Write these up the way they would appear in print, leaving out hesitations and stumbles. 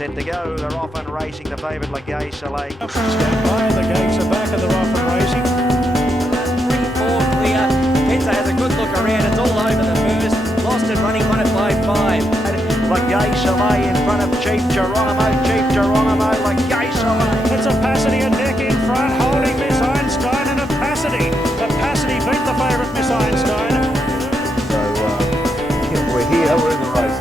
set to go. They're off and racing. The favourite, Lagay Soleil. Stand by. The gates are back and they're off and racing. 3-4 clear. Penza has a good look around. It's all over the first. Lost and running, won it by 5. Lagay Soleil in front of Cheap Geronimo. Cheap Geronimo. Lagay Soleil. It's Opacity and Nick in front, holding Miss Einstein and Opacity. Opacity beat the favourite Miss Einstein. So we're here, we're in the race.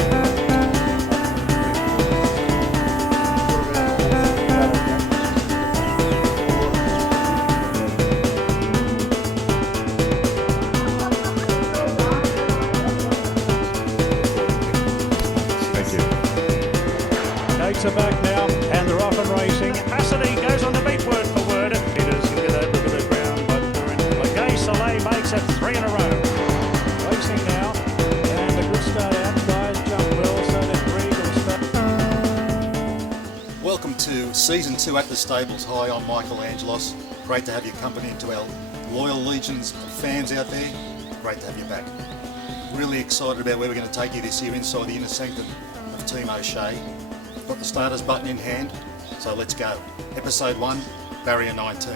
Thank you. Gates are back now and they're off and racing. Opacity goes on the beat word for word. Peters, look at the ground, but Lagay Soleil makes it 3 in a row. Racing now, and a good start out. Guys jump well, so that Greg will start. Welcome to Season 2 at the Stables. Hi, I'm Michael Angelos. Great to have your company, and to our loyal legions of fans out there, great to have you back. Really excited about where we're going to take you this year inside the inner sanctum of Team O'Shea. Got the starters button in hand, so let's go. Episode 1, Barrier 19.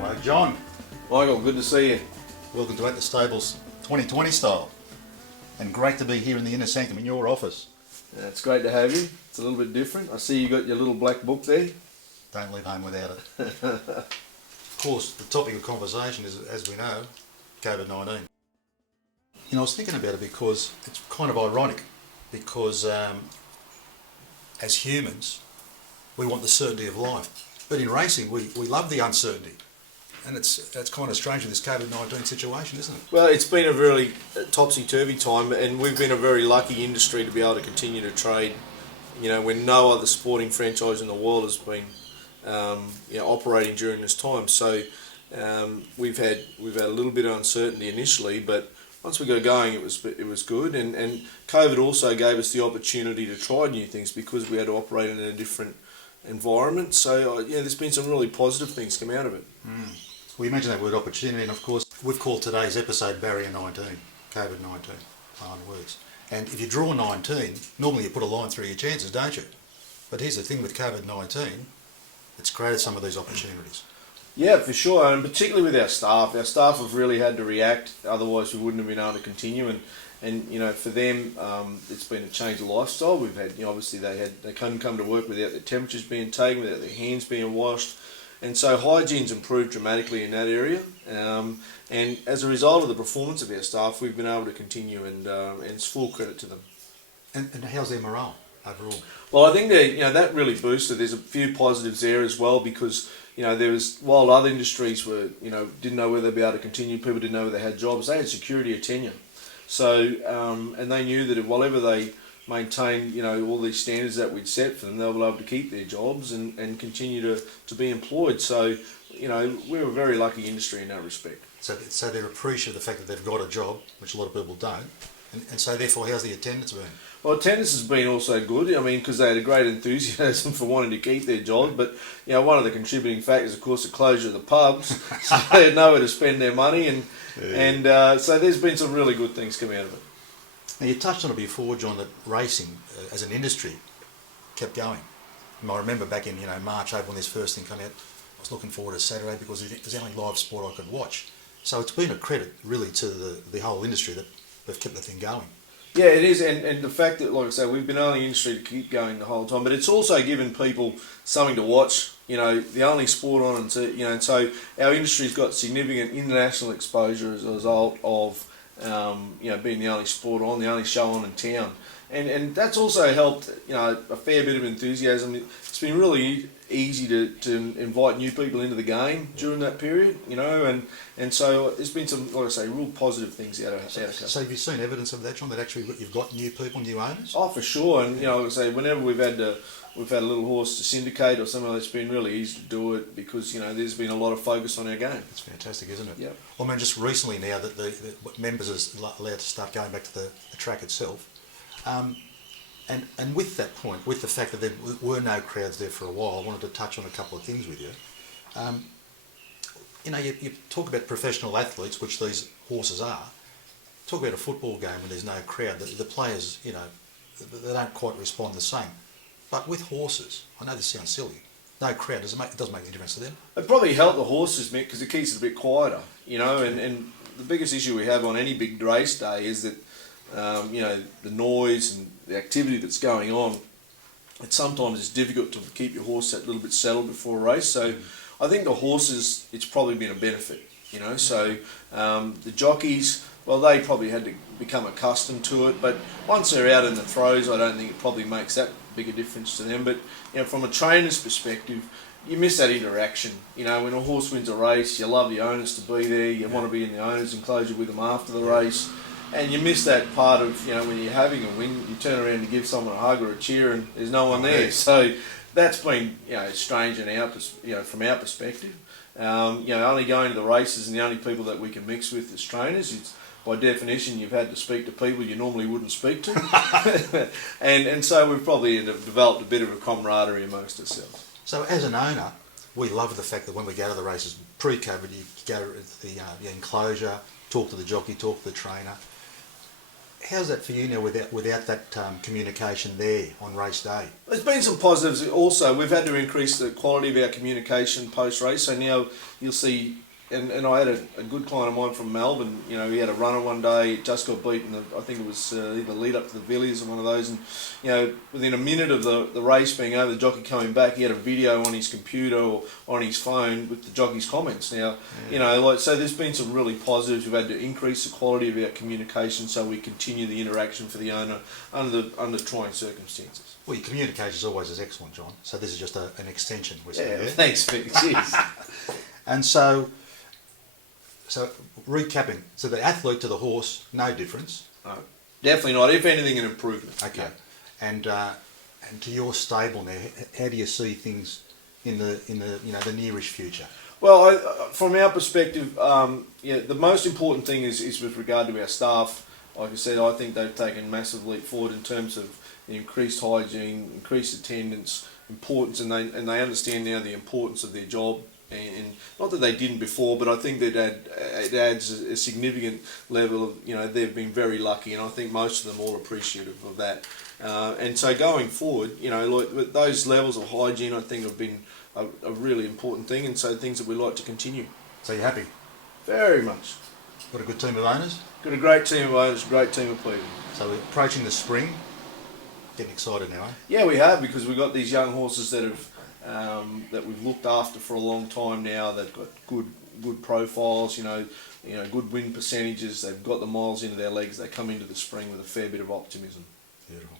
Hello, John. Michael, good to see you. Welcome to At the Stables 2020 style. And great to be here in the inner sanctum in your office. Yeah, it's great to have you. It's a little bit different. I see you got your little black book there. Don't leave home without it. Of course, the topic of conversation is, as we know, COVID-19. You know, I was thinking about it because it's kind of ironic because as humans, we want the certainty of life. But in racing, we love the uncertainty. And that's kind of strange in this COVID-19 situation, isn't it? Well, it's been a really topsy-turvy time, and we've been a very lucky industry to be able to continue to trade, you know, when no other sporting franchise in the world has been operating during this time. So we've had a little bit of uncertainty initially, but once we got going, it was good. And COVID also gave us the opportunity to try new things because we had to operate in a different environment. So there's been some really positive things come out of it. Well, you mentioned that word opportunity, and of course, we've called today's episode Barrier 19, COVID-19, play on words. And if you draw 19, normally you put a line through your chances, don't you? But here's the thing with COVID-19, it's created some of these opportunities. Yeah, for sure, and particularly with our staff. Our staff have really had to react, otherwise we wouldn't have been able to continue. And you know, for them, it's been a change of lifestyle. We've had, obviously they couldn't come to work without their temperatures being taken, without their hands being washed, and so hygiene's improved dramatically in that area. And as a result of the performance of our staff, we've been able to continue, and it's full credit to them. And how's their morale overall? Well, I think that really boosted. There's a few positives there as well because there was, while other industries were didn't know whether they'd be able to continue, people didn't know whether they had jobs. They had security of tenure, so and they knew that if whatever they maintained, all these standards that we'd set for them, they were able to keep their jobs and continue to be employed. So we're a very lucky industry in that respect. So they're appreciative of the fact that they've got a job, which a lot of people don't, and so therefore, how's the attendance been? Well, attendance has been also good. I mean, because they had a great enthusiasm for wanting to keep their jobs. But one of the contributing factors, of course, the closure of the pubs, so they had nowhere to spend their money, and so there's been some really good things coming out of it. Now, you touched on it before, John, that racing as an industry kept going. And I remember back in March, April, when this first thing came out, I was looking forward to Saturday because it was the only live sport I could watch. So it's been a credit really to the whole industry that they've kept the thing going. Yeah, it is, and the fact that, like I say, we've been the only industry to keep going the whole time, but it's also given people something to watch. The only sport on, and so our industry's got significant international exposure as a result of being the only sport on, the only show on in town, and that's also helped a fair bit of enthusiasm. It's been really easy to invite new people into the game during that period, and so there's been some, like I say, real positive things out of it. So have you seen evidence of that, John, that actually you've got new people, new owners? Oh, for sure, and like I say, whenever we've had a little horse to syndicate or something, it's been really easy to do it because there's been a lot of focus on our game. It's fantastic, isn't it? Yeah. Well, I mean, just recently now that the members are allowed to start going back to the track itself, and with that point, with the fact that there were no crowds there for a while, I wanted to touch on a couple of things with you. you know, you talk about professional athletes, which these horses are. Talk about a football game when there's no crowd. The players, you know, they don't quite respond the same. But with horses, I know this sounds silly, no crowd, it doesn't make any difference to them. It probably helped the horses, Mick, because it keeps it a bit quieter, you know, and the biggest issue we have on any big race day is that, you know, the noise and the activity that's going on, it sometimes is difficult to keep your horse a little bit settled before a race. So I think the horses, it's probably been a benefit, you know. So the jockeys, well, they probably had to become accustomed to it, but once they're out in the throws, I don't think it probably makes that big a difference to them. But, you know, from a trainer's perspective, you miss that interaction. You know, when a horse wins a race, you love the owners to be there, you want to be in the owners' enclosure with them after the race, and you miss that part of, you know, when you're having a win, you turn around to give someone a hug or a cheer and there's no one there. So that's been, you know, strange in our, you know, from our perspective. You know, only going to the races and the only people that we can mix with as trainers, it's, by definition, you've had to speak to people you normally wouldn't speak to. and so we've probably developed a bit of a camaraderie amongst ourselves. So as an owner, we love the fact that when we go to the races, pre-COVID, you go to the enclosure, talk to the jockey, talk to the trainer. How's that for you now without that communication there on race day? There's been some positives also. We've had to increase the quality of our communication post-race. So now you'll see, and I had a good client of mine from Melbourne, you know, he had a runner one day, just got beaten, I think it was either lead up to the Villiers or one of those, and, you know, within a minute of the race being over, the jockey coming back, he had a video on his computer or on his phone with the jockey's comments. Now, you know, like, so there's been some really positives. We've had to increase the quality of our communication so we continue the interaction for the owner under trying circumstances. Well, your communication is always as excellent, John, so this is just an extension. We're saying, Yeah, thanks, Mick. Cheers. And so recapping, so the athlete to the horse, no difference. No, definitely not. If anything, an improvement. Okay. Yeah. And to your stable now, how do you see things in the you know, the nearish future? Well, from our perspective, yeah, the most important thing is with regard to our staff. Like I said, I think they've taken a massive leap forward in terms of the increased hygiene, increased attendance, importance, and they understand now the importance of their job. And not that they didn't before, but I think that it adds a significant level of, you know, they've been very lucky, and I think most of them all appreciative of that. And so going forward, you know, like, those levels of hygiene I think have been a really important thing, and so things that we like to continue. So you're happy? Very much. Got a good team of owners? Got a great team of owners, a great team of people. So we're approaching the spring. Getting excited now, eh? Yeah, we have, because we've got these young horses that have that we've looked after for a long time now. They've got good profiles, you know, good win percentages. They've got the miles into their legs. They come into the spring with a fair bit of optimism. Beautiful.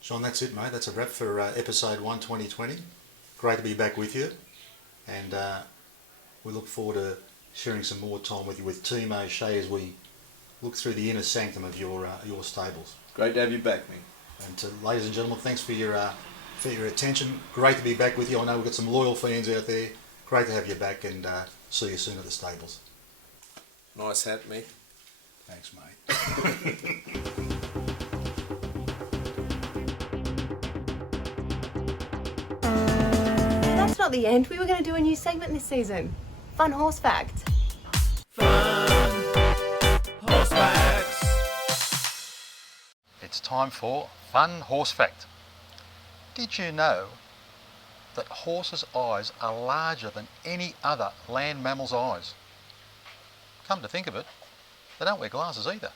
Sean, that's it, mate. That's a wrap for episode 1, 2020. Great to be back with you, and we look forward to sharing some more time with you with Team O'Shea as we look through the inner sanctum of your stables. Great to have you back, man. And ladies and gentlemen, thanks for your attention. Great to be back with you. I know we've got some loyal fans out there. Great to have you back, and see you soon at the stables. Nice hat, mate. Thanks, mate. That's not the end. We were going to do a new segment this season. Fun Horse Fact. It's time for Fun Horse Fact. Did you know that horses' eyes are larger than any other land mammal's eyes? Come to think of it, they don't wear glasses either.